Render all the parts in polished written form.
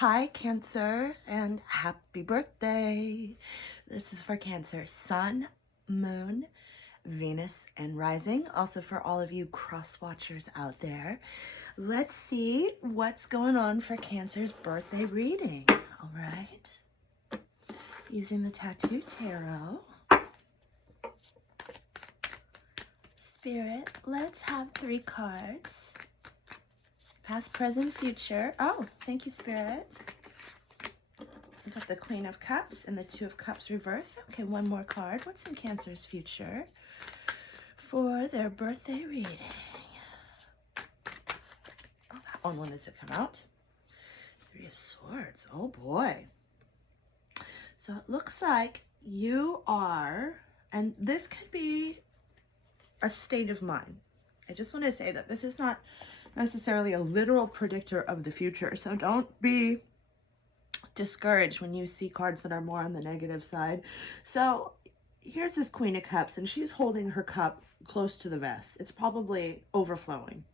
Hi, Cancer, and happy birthday. This is for Cancer, Sun, Moon, Venus, and Rising. Also for all of you cross watchers out there. Let's see what's going on for Cancer's birthday reading. All right. Using the Tattoo Tarot. Spirit, let's have 3 cards. Past, present, future. Oh, thank you, Spirit. We got the Queen of Cups and the 2 of Cups reverse. Okay, one more card. What's in Cancer's future for their birthday reading? Oh, that one wanted to come out. 3 of Swords. Oh, boy. So it looks like you are, and this could be a state of mind. I just want to say that this is not necessarily a literal predictor of the future, so don't be discouraged when you see cards that are more on the negative side. So here's this Queen of Cups, and she's holding her cup close to the vest. It's probably overflowing.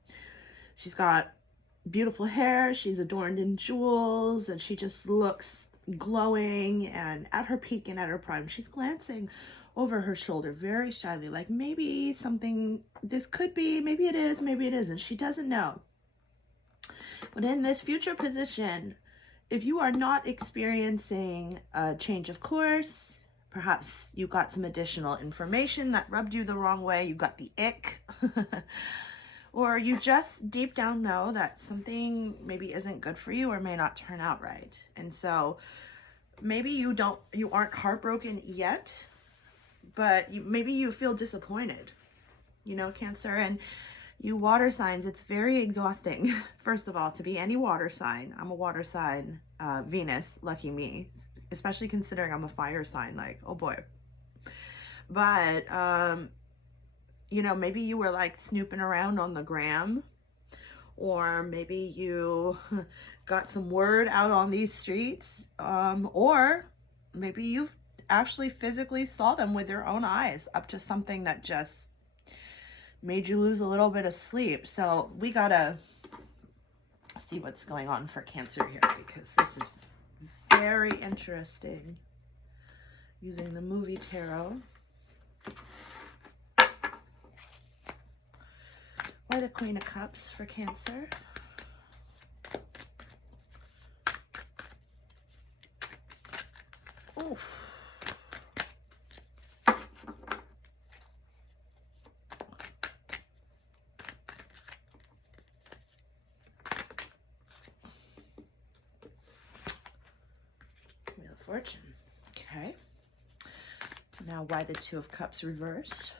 She's got beautiful hair, she's adorned in jewels, and she just looks glowing and at her peak and at her prime. She's glancing over her shoulder very shyly, like maybe something, this could be, maybe it is, maybe it isn't. She doesn't know. But in this future position, if you are not experiencing a change of course, perhaps you got some additional information that rubbed you the wrong way, you got the ick, or you just deep down know that something maybe isn't good for you or may not turn out right. And so maybe you aren't heartbroken yet, but maybe you feel disappointed, you know, Cancer. And you water signs, it's very exhausting, first of all, to be any water sign. I'm a water sign, Venus, lucky me, especially considering I'm a fire sign, like, oh boy. But, you know, maybe you were like snooping around on the gram, or maybe you got some word out on these streets, or maybe you've actually physically saw them with your own eyes up to something that just made you lose a little bit of sleep. So we gotta see what's going on for Cancer here, because this is very interesting. Using the movie tarot. Why the Queen of Cups for Cancer? Oof. Wheel of Fortune. Okay. Now why the 2 of Cups reversed?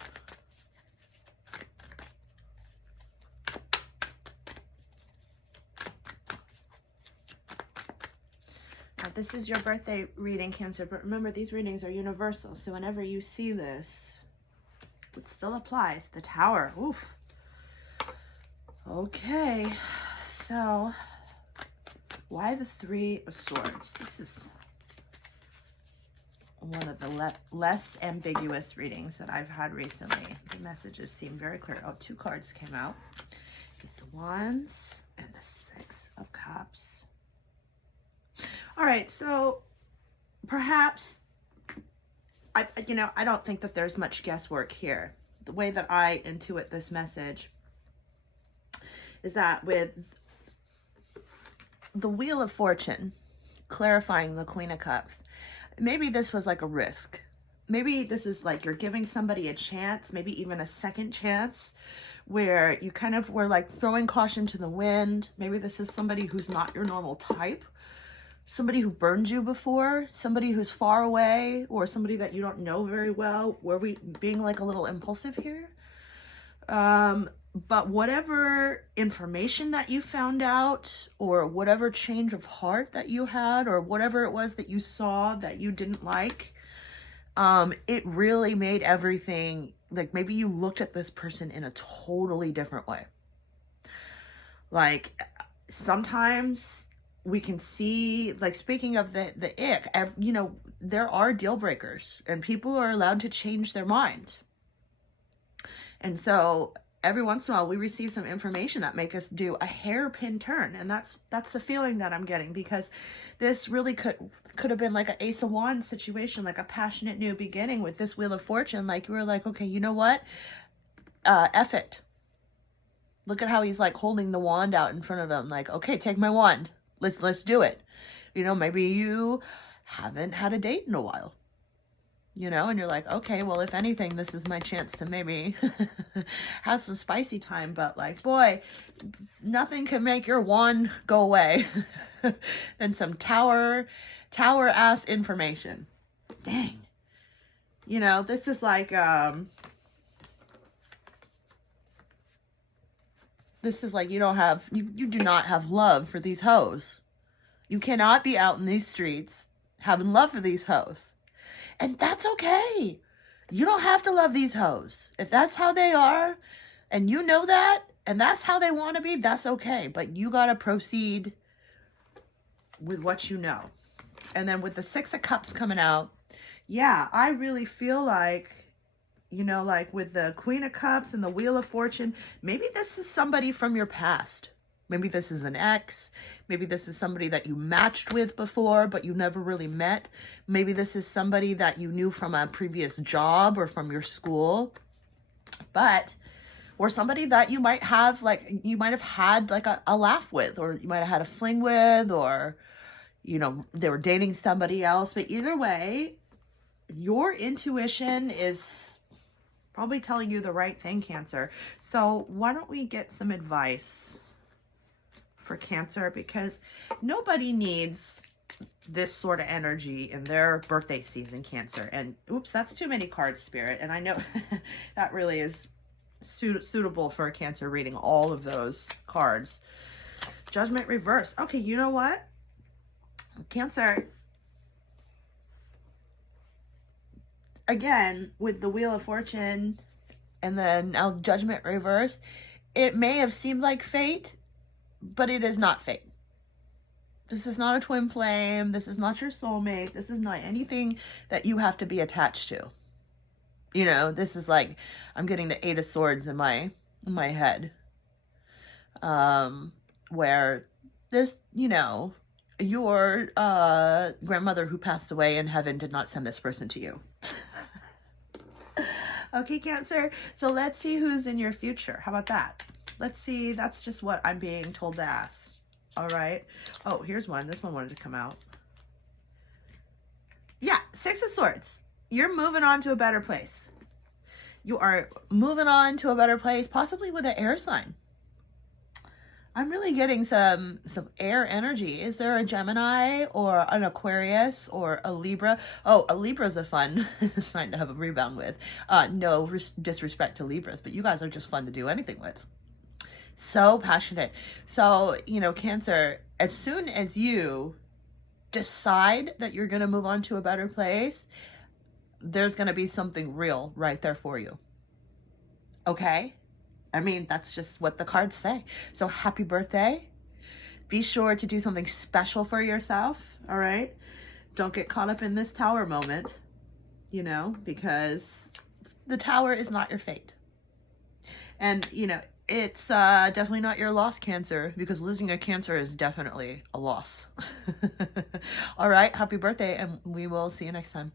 This is your birthday reading, Cancer, but remember, these readings are universal. So whenever you see this, it still applies. The Tower. Oof. Okay. So why the 3 of Swords? This is one of the less ambiguous readings that I've had recently. The messages seem very clear. Oh, 2 cards came out. It's the Wands and the 6 of Cups. All right, so perhaps, I don't think that there's much guesswork here. The way that I intuit this message is that with the Wheel of Fortune clarifying the Queen of Cups, maybe this was like a risk. Maybe this is like you're giving somebody a chance, maybe even a second chance, where you kind of were like throwing caution to the wind. Maybe this is somebody who's not your normal type. Somebody who burned you before, somebody who's far away, or somebody that you don't know very well. Were we being like a little impulsive here? But whatever information that you found out, or whatever change of heart that you had, or whatever it was that you saw that you didn't like, it really made everything, like maybe you looked at this person in a totally different way. Like sometimes we can see, like, speaking of the ick, you know, there are deal breakers and people are allowed to change their mind. And so every once in a while we receive some information that make us do a hairpin turn, and that's the feeling that I'm getting, because this really could have been like an Ace of Wands situation, like a passionate new beginning with this Wheel of Fortune. Like you were like, okay, you know what? F it. Look at how he's like holding the wand out in front of him. Like, okay, take my wand. Let's do it. You know, maybe you haven't had a date in a while. You know, and you're like, okay, well, if anything, this is my chance to maybe have some spicy time. But like, boy, nothing can make your wand go away than some tower ass information. Dang. You know, this is like, you don't have, you do not have love for these hoes. You cannot be out in these streets having love for these hoes. And that's okay. You don't have to love these hoes. If that's how they are, and you know that, and that's how they want to be, that's okay. But you got to proceed with what you know. And then with the Six of Cups coming out, yeah, I really feel like, you know, like with the Queen of Cups and the Wheel of Fortune, maybe this is somebody from your past. Maybe this is an ex. Maybe this is somebody that you matched with before, but you never really met. Maybe this is somebody that you knew from a previous job or from your school. Or somebody that you might have, like, you might have had like a laugh with, or you might have had a fling with, or, you know, they were dating somebody else. But either way, your intuition is probably telling you the right thing, Cancer. So why don't we get some advice for Cancer, because nobody needs this sort of energy in their birthday season, Cancer. And oops, that's too many cards, Spirit. And I know that really is suitable for a Cancer reading, all of those cards. Judgment reverse. Okay, you know what, Cancer, again with the Wheel of Fortune and then now Judgment reverse, it may have seemed like fate, but it is not fate. This is not a twin flame. This is not your soulmate. This is not anything that you have to be attached to. You know, this is like, I'm getting the Eight of Swords in my head. Where this, you know, your grandmother who passed away in heaven did not send this person to you. Okay, Cancer. So let's see who's in your future. How about that? Let's see. That's just what I'm being told to ask. All right. Oh, here's one. This one wanted to come out. Yeah, Six of Swords. You're moving on to a better place. You are moving on to a better place, possibly with an air sign. I'm really getting some air energy. Is there a Gemini or an Aquarius or a Libra? Oh, a Libra is a fun sign to have a rebound with. No disrespect to Libras, but you guys are just fun to do anything with. So passionate. So, you know, Cancer, as soon as you decide that you're going to move on to a better place, there's going to be something real right there for you. Okay? I mean, that's just what the cards say. So happy birthday. Be sure to do something special for yourself, all right? Don't get caught up in this tower moment, you know, because the tower is not your fate. And, you know, it's definitely not your loss, Cancer, because losing a Cancer is definitely a loss. All right, happy birthday, and we will see you next time.